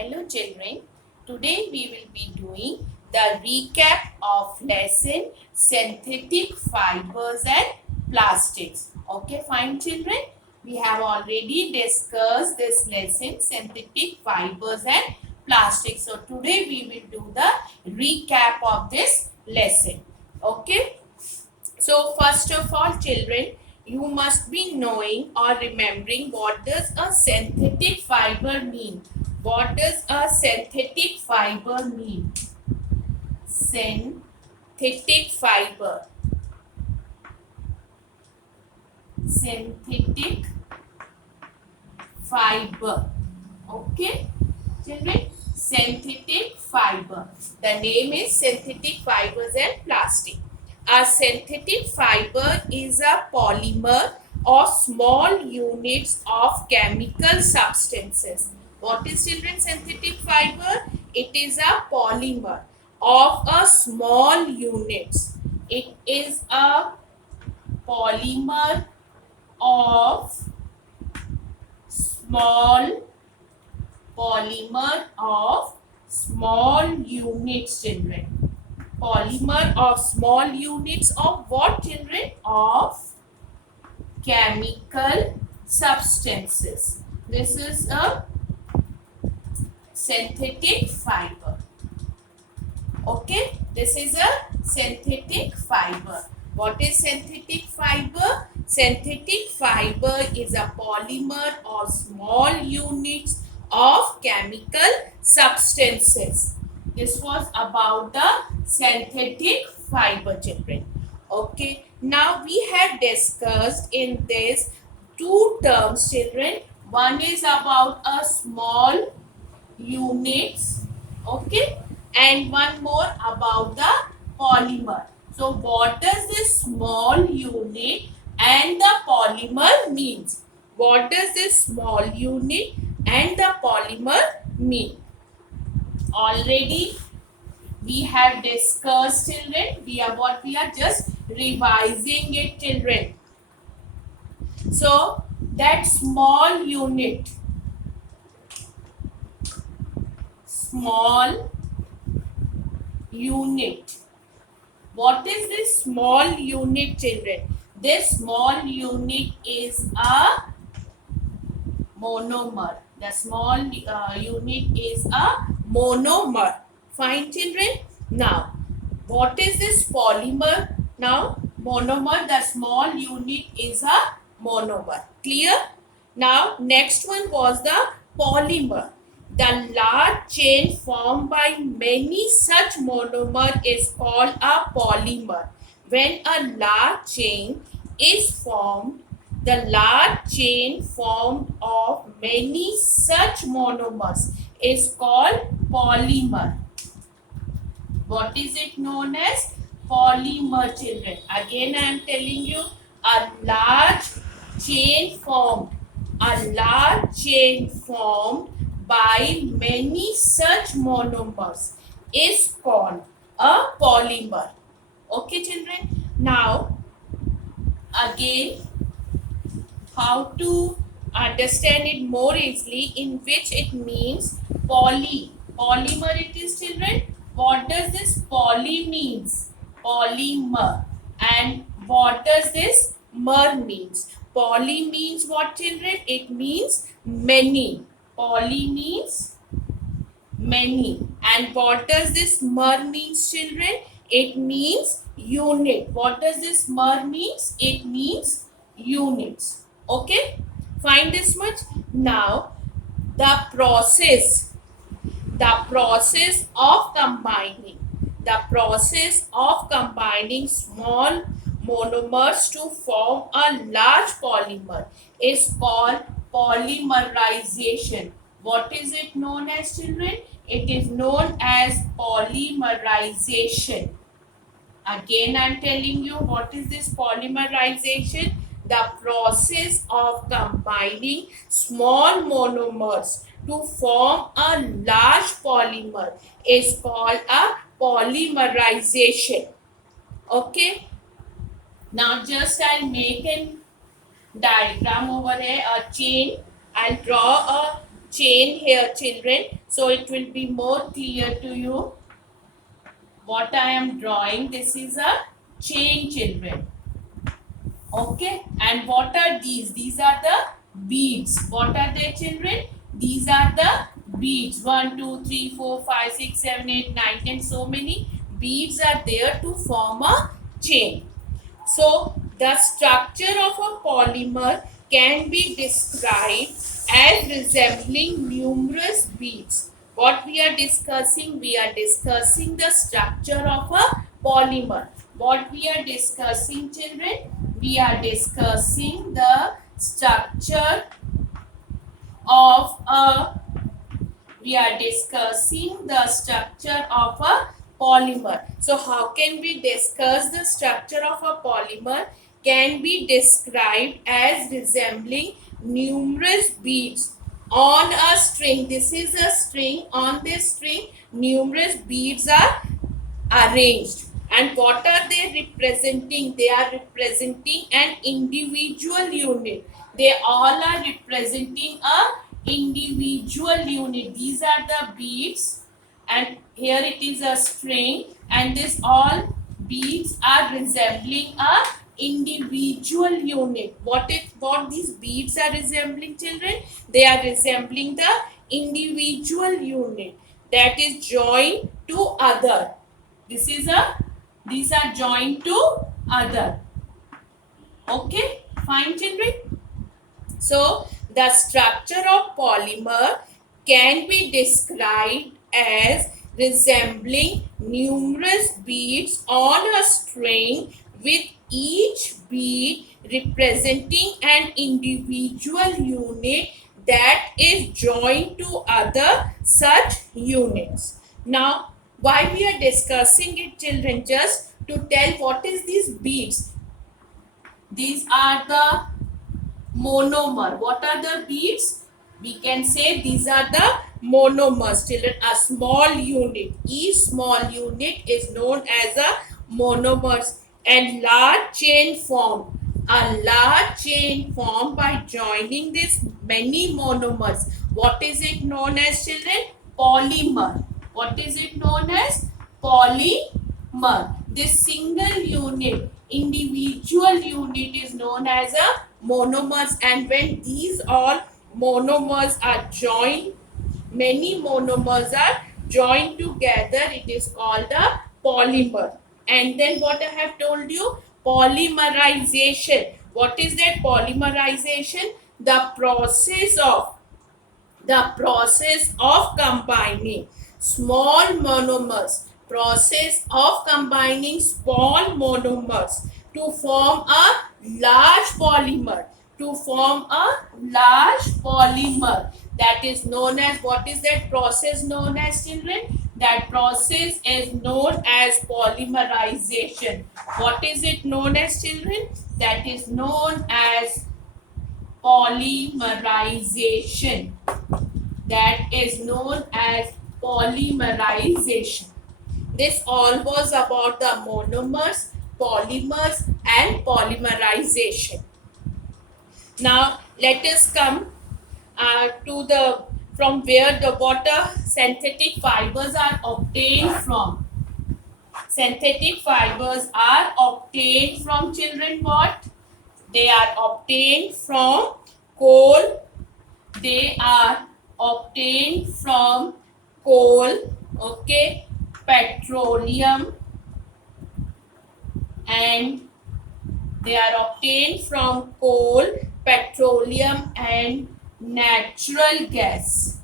Hello children, today we will be doing the recap of lesson synthetic fibers and plastics. Okay, fine children, we have already discussed this lesson synthetic fibers and plastics. So today we will do the recap of this lesson. Okay. So first of all children, you must be knowing or remembering what does a synthetic fiber mean. What does a synthetic fiber mean? Synthetic fiber. Synthetic fiber. Okay children, synthetic fiber. The name is synthetic fibers and plastic. A synthetic fiber is a polymer or small units of chemical substances. What is children synthetic fiber? It is a polymer of a small units. It is a polymer of small polymer of small units children. Polymer of small units of what children? Of chemical substances. This is a synthetic fiber. Okay, this is a synthetic fiber. What is synthetic fiber? Synthetic fiber is a polymer or small units of chemical substances. This was about the synthetic fiber children. Okay, now we have discussed in this two terms children. One is about a small units, okay, and one more about the polymer. So what does this small unit and the polymer means? What does this small unit and the polymer mean? Already we have discussed children. We are just revising it children. So that small unit, small unit. What is this small unit children? This small unit is a monomer. The small unit is a monomer. Fine children. Now what is this polymer? Now monomer, the small unit is a monomer. Clear? Now next one was the polymer. The large chain formed by many such monomer is called a polymer. When a large chain is formed, the large chain formed of many such monomers is called polymer. What is it known as? Polymer children. Again I am telling you, a large chain formed. A large chain formed by many such monomers is called a polymer. Okay children. Now again, how to understand it more easily, in which it means polymer it is children. What does this poly means? Polymer. And what does this mer means? Poly means what children? It means many. Poly means many. And what does this mer means children? It means unit. What does this mer means? It means units. Okay, find this much. Now the process of combining small monomers to form a large polymer is called polymerization. What is it known as children? It is known as polymerization. Again I am telling you, what is this polymerization? The process of combining small monomers to form a large polymer is called a polymerization. Okay. Now just I'll make a diagram over here, a chain. I'll draw a chain here, children, so it will be more clear to you what I am drawing. This is a chain, children. Okay, and what are these? These are the beads. What are they, children? These are the beads. 1 2 3 4 5 6 7 8 9 10. So many beads are there to form a chain. So the structure of a polymer can be described as resembling numerous beads. What we are discussing? We are discussing the structure of a polymer. What we are discussing, children? We are discussing the structure of a polymer. So how can we discuss the structure of a polymer? Can be described as resembling numerous beads on a string. This is a string. On this string, numerous beads are arranged. And what are they representing? They are representing an individual unit. They all are representing a individual unit. These are the beads, and here it is a string, and this all beads are resembling a individual unit. What these beads are resembling, children? They are resembling the individual unit that is joined to other. These are joined to other. Okay, fine, children. So the structure of polymer can be described as resembling numerous beads on a string, with each bead representing an individual unit that is joined to other such units. Now, why we are discussing it, children? Just to tell what is these beads. These are the monomer. What are the beads? We can say these are the monomers, children. A small unit. Each small unit is known as a monomers, and large chain form. A large chain formed by joining these many monomers. What is it known as, children? Polymer. What is it known as? Polymer. This single unit, individual unit, is known as a monomers, and when these all monomers are joined, many monomers are joined together, it is called a polymer. And then what I have told you, polymerization. What is that polymerization? The process of combining small monomers, process of combining small monomers to form a large polymer, that is known as, what is that process known as, children? That process is known as polymerization. What is it known as, children? That is known as polymerization. That is known as polymerization. This all was about the monomers, polymers, and polymerization. Now let us come to the from where the water synthetic fibers are obtained from. Synthetic fibers are obtained from, children, what? They are obtained from coal. They are obtained from coal, okay, petroleum, and they are obtained from coal, petroleum, and natural gas.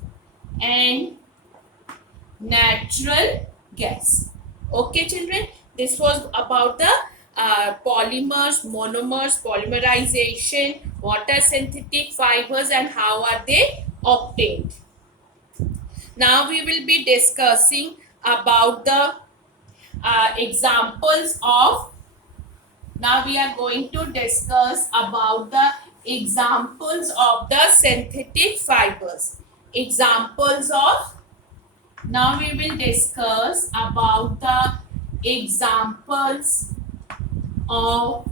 Okay, children, this was about the polymers, monomers, polymerization, water synthetic fibers, and how are they obtained. Now we will be discussing about the examples of. Now we are going to discuss about the examples of the synthetic fibers. Examples of. Now we will discuss about the examples of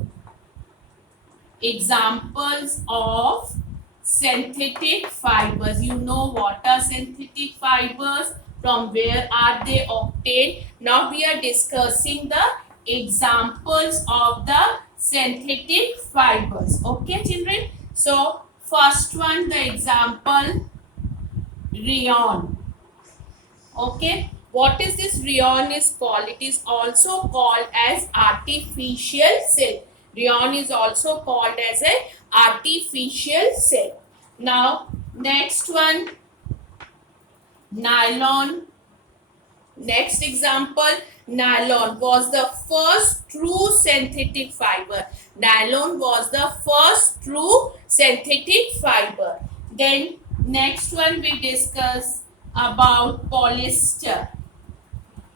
synthetic fibers. You know what are synthetic fibers, from where are they obtained. Now we are discussing the examples of the synthetic fibers. Okay children, so first one, the example, rayon. Okay, what is this rayon is called? It is also called as artificial silk. Rayon is also called as a artificial silk. Now next one, nylon. Next example, nylon was the first true synthetic fiber. Nylon was the first true synthetic fiber. Then next one we discuss about polyester.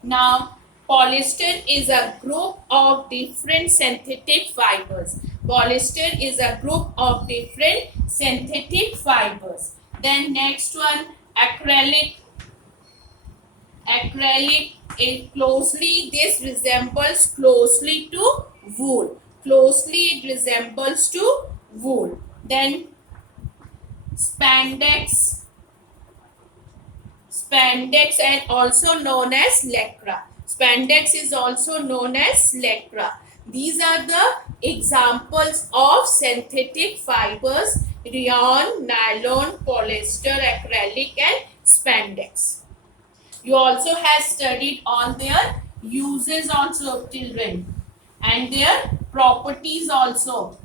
Now polyester is a group of different synthetic fibers. Polyester is a group of different synthetic fibers. Then next one, acrylic. Acrylic is closely, this resembles closely to wool. Closely it resembles to wool. Then spandex. Spandex and also known as lycra. Spandex is also known as lycra. These are the examples of synthetic fibers: rayon, nylon, polyester, acrylic and spandex. You also have studied all their uses also children and their properties also.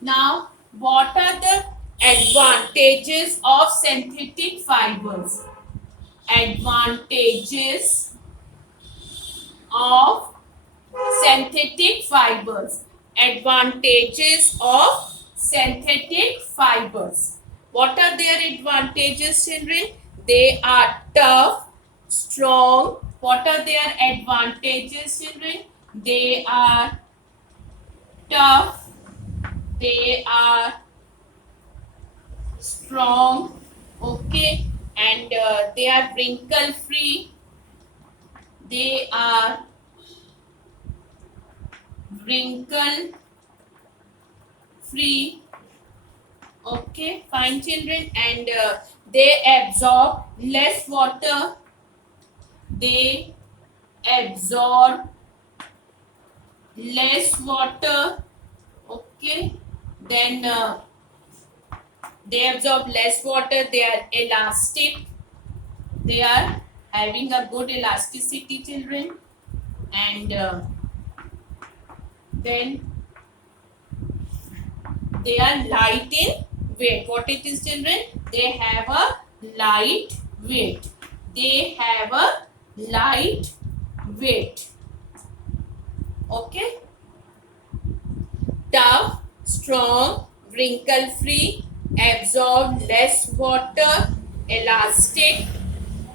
Now what are the advantages of synthetic fibers? Advantages of synthetic fibers. Advantages of synthetic fibers. What are their advantages children? They are tough, strong. What are their advantages children? They are tough, they are strong, okay, and they are wrinkle free. They are wrinkle free, okay, fine children, and they absorb less water. They absorb less water, okay. Then they absorb less water. They are elastic. They are having a good elasticity children, and then they are light in weight. What it is children? They have a light weight. They have a light weight, okay. Tough, strong, wrinkle free, absorb less water, elastic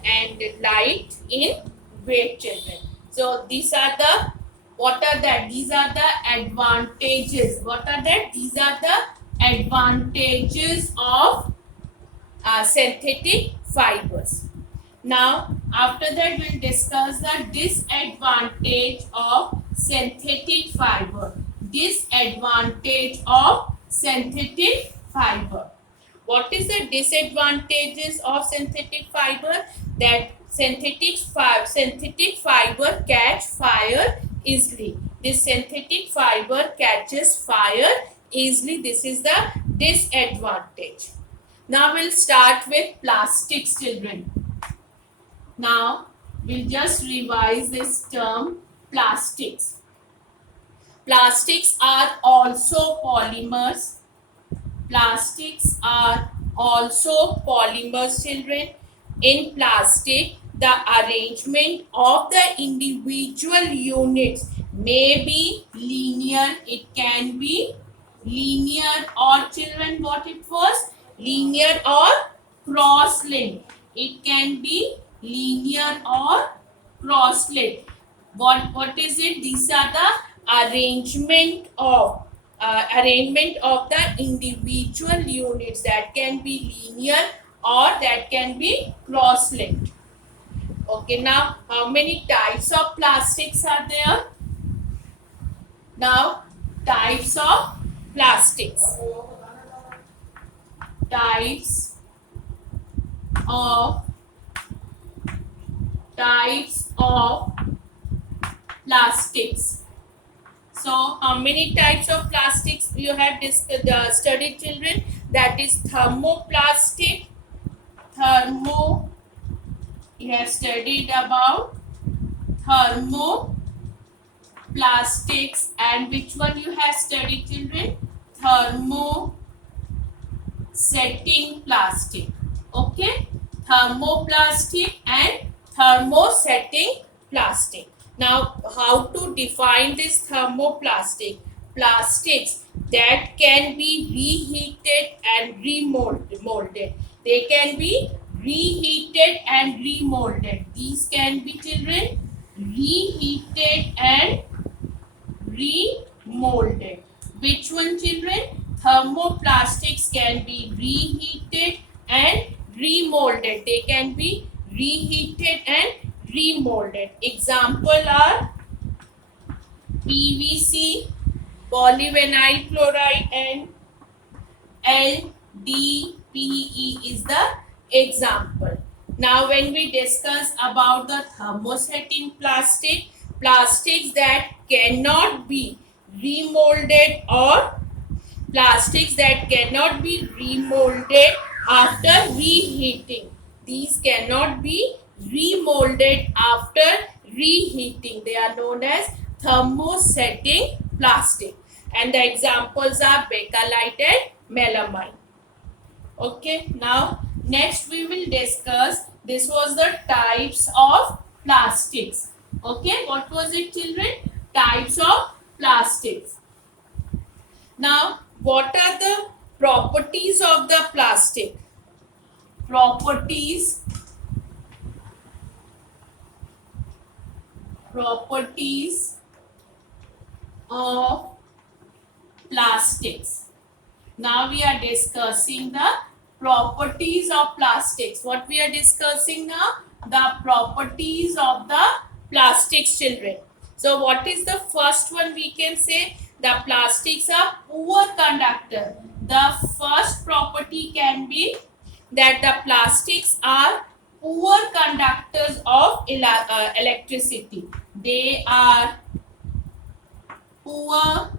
and light in weight children. So these are the, what are that? These are the advantages. What are that? These are the advantages of synthetic fibers. Now after that we'll discuss the disadvantage of synthetic fiber. Disadvantage of synthetic fiber. What is the disadvantages of synthetic fiber? That synthetic fiber catch fire easily. This synthetic fiber catches fire easily. This is the disadvantage. Now we'll start with plastics children. Now we'll just revise this term, plastics. Plastics are also polymers. Plastics are also polymers children. In plastic, the arrangement of the individual units may be linear. It can be linear or children, what it was? Linear or cross-linked. It can be linear or cross-linked. What is it? These are the arrangement of the individual units that can be linear or that can be cross-linked. Okay, now how many types of plastics are there? Now types of plastics. types of plastics. So how many types of plastics you have studied, children? That is thermoplastic. You have studied about thermoplastics, and which one you have studied, children? Thermosetting plastic. Okay, thermoplastic and thermosetting plastic. Now, how to define this thermoplastic? Plastics that can be reheated and remolded. They can be reheated and remolded. These can be, children, reheated and remolded. Which one, children? Thermoplastics can be reheated and remolded. They can be reheated and remolded. Example are PVC, polyvinyl chloride, and LDPE is the example. Now, when we discuss about the thermosetting plastics that cannot be remolded, or plastics that cannot be remolded after reheating. These cannot be remolded after reheating. They are known as thermosetting plastic. And the examples are bakelite and melamine. Okay, now next we will discuss, this was the types of plastics. Okay, what was it, children? Types of plastics. Now, what are the properties of the plastic? Properties of plastics. Now we are discussing the properties of plastics. What we are discussing now? The properties of the plastics, children. So what is the first one we can say? The plastics are poor conductor. The first property can be that the plastics are poor conductors of electricity. They are poor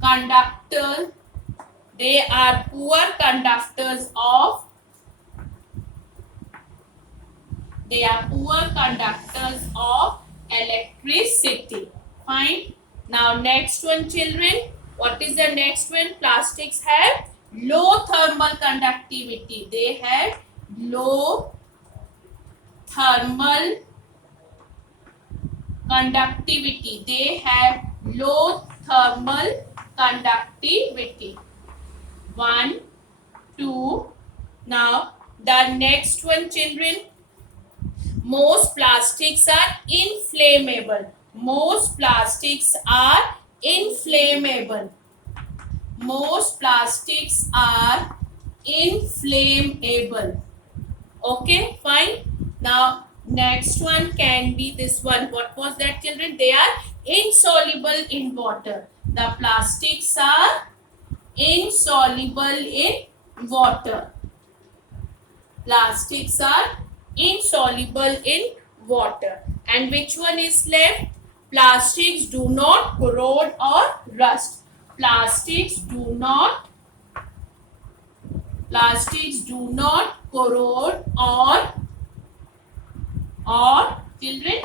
conductors. They are poor conductors of electricity. Fine. Now next one, children. What is the next one? Plastics have low thermal conductivity. They have low thermal conductivity. They have low thermal conductivity. 1, 2. Now the next one, children. Most plastics are inflammable. Most plastics are inflammable. Most plastics are inflammable. Okay, fine. Now next one can be this one. What was that, children? They are insoluble in water. The plastics are insoluble in water. Plastics are insoluble in water. And which one is left? Plastics do not corrode or rust. Plastics do not corrode or children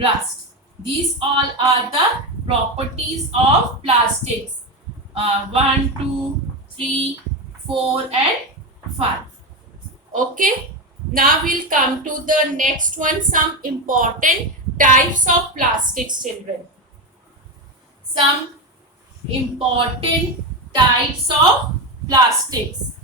rust. These all are the properties of plastics. 1, 2, 3, 4 and 5. Okay. Now we'll come to the next one, some important types of plastics, children. Some important types of plastics.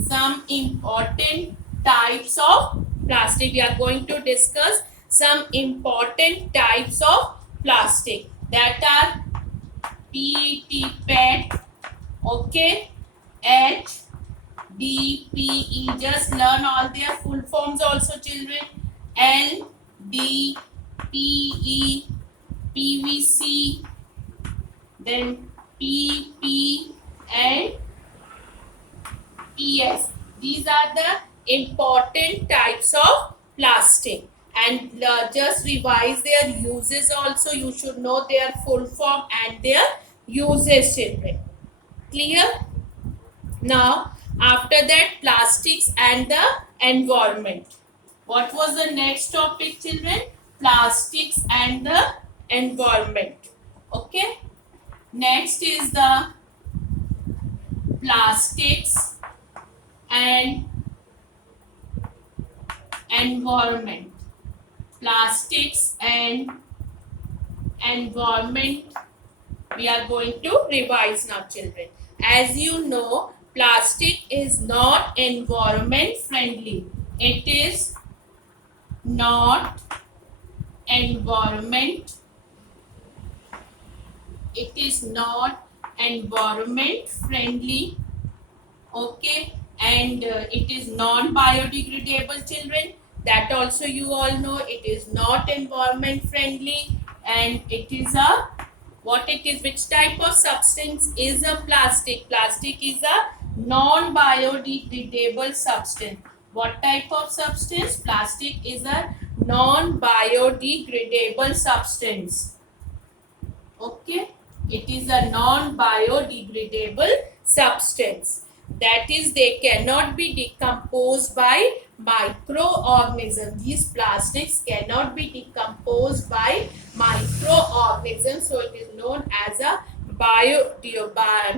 Some important types of plastic. We are going to discuss some important types of plastic that are PET, PET, okay, HDPE. Just learn all their full forms also, children. LDPE, PVC, then PP and PS. These are the important types of plastic. And just revise their uses also. You should know their full form and their uses, children. Clear? Now, after that, plastics and the environment. What was the next topic, children? Plastics and the environment. Okay. Next is the plastics and environment. Plastics and environment. We are going to revise now, children. As you know, plastic is not environment friendly. It is not environment. It is not environment friendly. Okay, and it is non-biodegradable, children. That also you all know. It is not environment friendly, and it is a what it is. Which type of substance is a plastic? Plastic is a non-biodegradable substance. What type of substance? Plastic is a non-biodegradable substance. Okay, it is a non-biodegradable substance. That is, they cannot be decomposed by microorganisms. These plastics cannot be decomposed by microorganisms, so it is known as a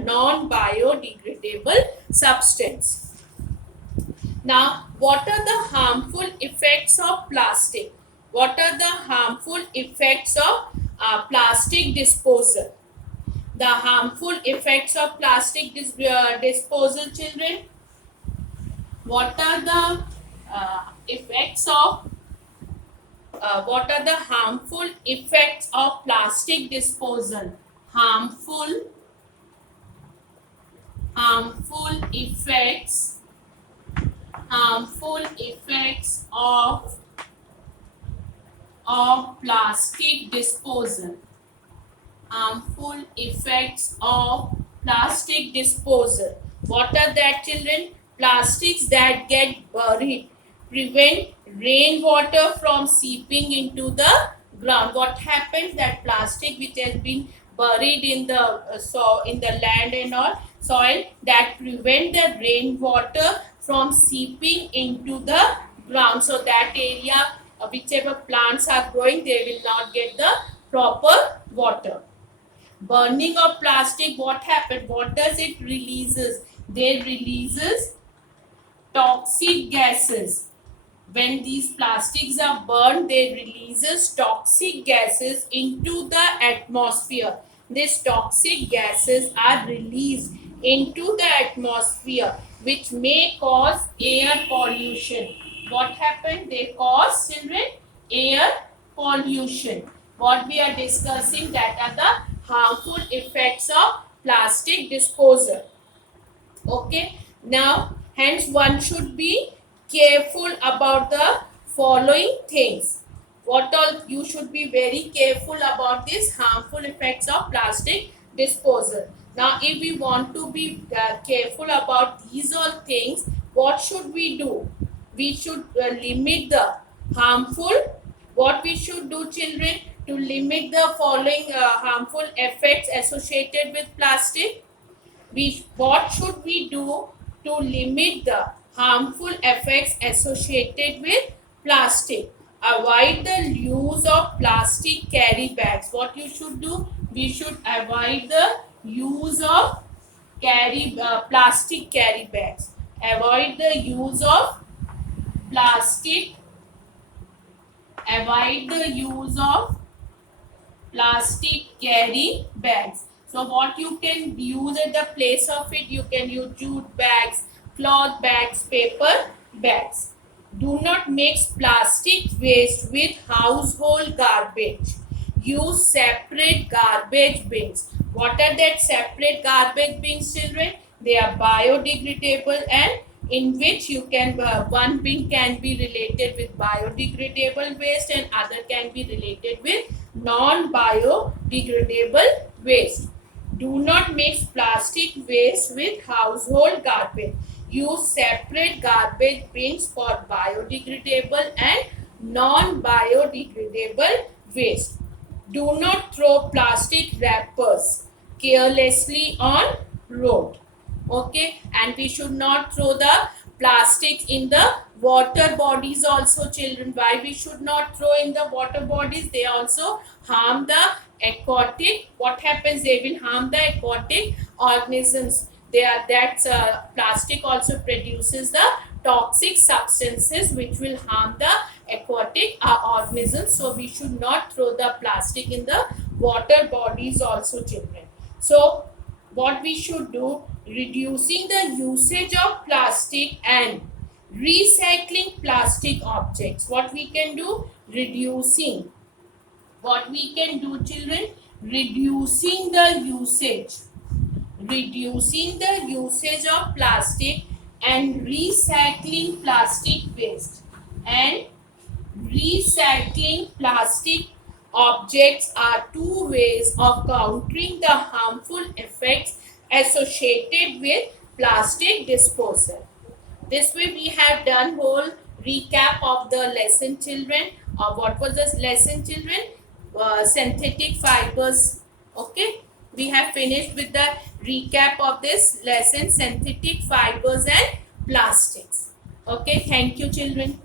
non-biodegradable substance. Now, what are the harmful effects of plastic? What are the harmful effects of plastic disposal? The harmful effects of plastic disposal, children. What are the effects of what are the harmful effects of plastic disposal? Harmful effects of plastic disposal. Harmful effects of plastic disposal. What are that, children? Plastics that get buried prevent rainwater from seeping into the ground. What happens? That plastic which has been buried in the in the land and all soil, that prevent the rainwater from seeping into the ground. So that area, whichever plants are growing, they will not get the proper water. Burning of plastic, what happened? What does it releases? They releases toxic gases. When these plastics are burned, they releases toxic gases into the atmosphere. These toxic gases are released into the atmosphere, which may cause air pollution. What happened? They cause, children, air pollution. What we are discussing, that are the harmful effects of plastic disposal. Okay, now hence one should be careful about the following things. What all you should be very careful about this harmful effects of plastic disposal. Now if we want to be careful about these all things, what should we do? We should limit the harmful. What we should do, children, to limit the following harmful effects associated with plastic? What should we do to limit the harmful effects associated with plastic? Avoid the use of plastic carry bags. What you should do? We should avoid the use of plastic carry bags. Avoid the use of plastic. Avoid the use of plastic carry bags. So what you can use at the place of it? You can use jute bags, cloth bags, paper bags. Do not mix plastic waste with household garbage. Use separate garbage bins. What are that separate garbage bins, children? They are biodegradable, and in which you can one bin can be related with biodegradable waste and other can be related with non-biodegradable waste. Do not mix plastic waste with household garbage. use separate garbage bins for biodegradable and non-biodegradable waste. Do not throw plastic wrappers carelessly on road. Okay, and we should not throw the plastic in the water bodies also, children. Why we should not throw in the water bodies? They also harm the aquatic. What happens? They will harm the aquatic organisms. They are plastic also produces the toxic substances which will harm the aquatic organisms. So we should not throw the plastic in the water bodies also, children. So what we should do, reducing the usage of plastic and recycling plastic objects. What we can do, reducing. What we can do, children, reducing the usage of plastic and recycling plastic waste and recycling plastic objects are two ways of countering the harmful effects associated with plastic disposal. This way we have done whole recap of the lesson, children. What was the lesson, children? Synthetic fibers. Okay, we have finished with the recap of this lesson, synthetic fibers and plastics. Okay, thank you, children.